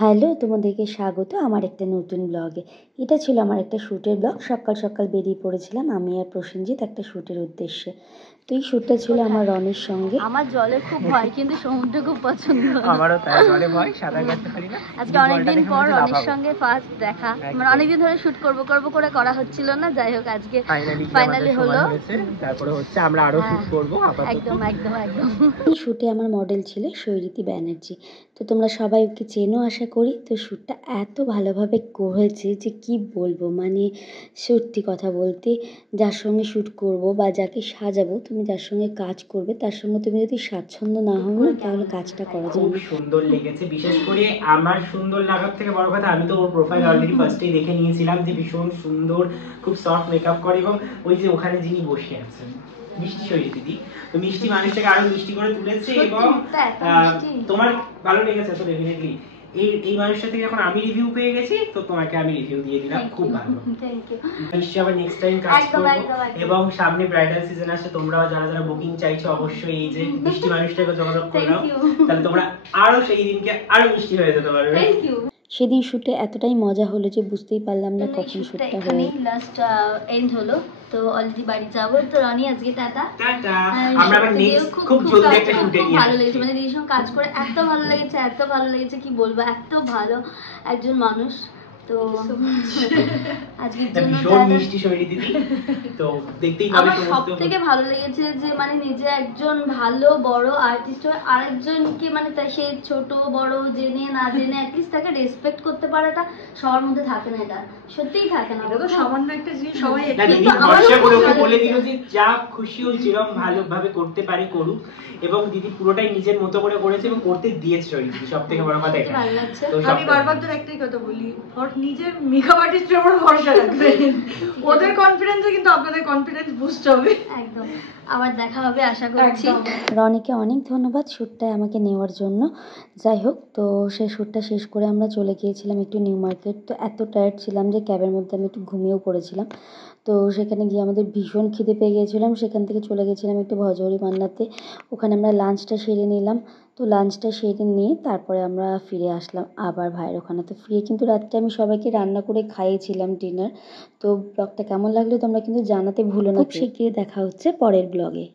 Hello, তোমাদেরকে স্বাগত আমার একটা নতুন ব্লগে। এটা ছিল আমার একটা শ্যুটের ব্লগ। সকাল সকাল বেরিয়ে পড়েছিলাম আমি আর প্রসেনজিৎ একটা শ্যুটের উদ্দেশ্যে। তো এই শ্যুটটা ছিল আমার রনির সঙ্গে। আমার জলে খুব ভয়, কিন্তু সমুদ্র খুব পছন্দ। আমারও তাই, জলে ভয়, সাঁতার কাটতে পারি না। আজকে অনেকদিন পর রনির সঙ্গে ফার্স্ট দেখা, মানে অনেকদিন ধরে শ্যুট করব করে করা হচ্ছিল না। যাই হোক আজকে ফাইনালি হলো। তারপরে হচ্ছে আমরা আরো শ্যুট করব আপাতত। একদম একদম একদম। এই শ্যুটে আমার মডেল ছিল সৈরিতি ব্যানার্জি। তো তোমরা সবাই ওকে চেনো আশা করি। তো শ্যুটটা এত ভালোভাবে হয়েছে যে কি বলবো, মানে সত্যি কথা বলতে যার সঙ্গে শ্যুট করব বা যাকে সাজাবো, তুমি যার সঙ্গে কাজ করবে তার সঙ্গে তুমি যদি স্বাচ্ছন্দ্য না হও না, তাহলে কাজটা করা যায় না। খুব সুন্দর লেগেছে। বিশেষ করে আমার সুন্দর লাগার থেকে বড় কথা, আমি তো ওর প্রোফাইল অলরেডি ফার্স্টেই দেখে নিয়েছিলাম যে ভীষণ সুন্দর, খুব সফট মেকআপ করে, এবং ওই যে ওখানে যিনি বসে আছেন মিষ্টি শৈলী দিদি, তো মিষ্টি মানুষটাকে আরো মিষ্টি করে তুলেছে। এবং তোমার ভালো লেগেছে তো ডেফিনেটলি। এই মানুষটা থেকে যখন আমি রিভিউ পেয়ে গেছি, তো তোমাকে আমি রিভিউ দিয়ে দিলাম। খুব ভালো, থ্যাংক ইউ। নিশ্চয়ই আবার নেক্সট টাইম কাজ করব। এবং সামনে ব্রাইডাল সিজন আসে, তোমরা যারা যারা বুকিং চাইছো অবশ্যই এই যে মিষ্টি মানুষটাকে যোগাযোগ করে নাও, তাহলে তোমরা আরো সেই দিনকে আরো মিষ্টি হয়ে যেতে পারবে। Thank you. সেদিন শ্যুটে এতটাই মজা হলো যে বুঝতেই পারলাম না কখন শ্যুটটা হয়ে লাস্ট এন্ড হলো। তো অলরেডি বাড়ি যাব। তো রনি আজকে টাটা টাটা। আমরা আবার নেক্সট খুব জলদি একটা শুটে নিয়ে ভালো লেগেছে, মানে দিদির সঙ্গে কাজ করে এত ভালো লেগেছে, এত ভালো লেগেছে কি বলবো, এত ভালো একজন মানুষ। তো আজকের জন্য ভীষণ মিষ্টি শৈলী দিদি। তো দেখতেই পাবে। আমার সবথেকে ভালো লেগেছে যে মানে নিজে একজন ভালো বড় আর্টিস্ট হয়ে আরেকজনকে, মানে তাই সে ছোট বড় জেনে না জেনে অ্যাটলিস্ট তাকে রেসপেক্ট করতে পারাটা সবার মধ্যে থাকে না। এটা সত্যিই থাকে না। এটা তো সামান্য একটা জিনিস, সবাই কিন্তু ভরসা করে ওকে বলে দিল যে যা খুশি ও যেরকম ভালোভাবে করতে পারে করুক। এবং দিদি পুরোটাই নিজের মতো করে করেছে এবং করতে দিয়েছে শৈলী দিদি। সবথেকে বড় কথা এটা। আমি বারবার তো একটাই কথা বলি, নিজের মেকআপ আর্টিস্টের উপর ভরসা রাখবেন। ওদের কনফিডেন্সে কিন্তু আপনাদের কনফিডেন্স বুস্ট হবে। একদম। আবার দেখা হবে আশা করছি। রনিকে অনেক ধন্যবাদ শ্যুটটায় আমাকে নেওয়ার জন্য। যাই হোক, তো সেই শ্যুটটা শেষ করে আমরা চলে গিয়েছিলাম একটু নিউ মার্কেট। তো এত টায়ার্ড ছিলাম যে ক্যাবের মধ্যে আমি একটু ঘুমিয়েও পড়েছিলাম। তো সেখানে গিয়ে আমাদের ভীষণ খিদে পেয়ে গিয়েছিলাম। সেখান থেকে চলে গেছিলাম একটু ভজহরি মান্নাতে। ওখানে আমরা লাঞ্চটা সেরে নিলাম। তো লাঞ্চটা সেরে নিয়ে তারপরে আমরা ফিরে আসলাম আবার ভাইয়ের ওখানে। তো ফিরে কিন্তু রাত্রে আমি সবাইকে রান্না করে খাইয়েছিলাম ডিনার। তো ব্লগটা কেমন লাগলো তোমরা কিন্তু জানাতে ভুলো না। খুব শিগগিরই দেখা হচ্ছে পরের ব্লগে।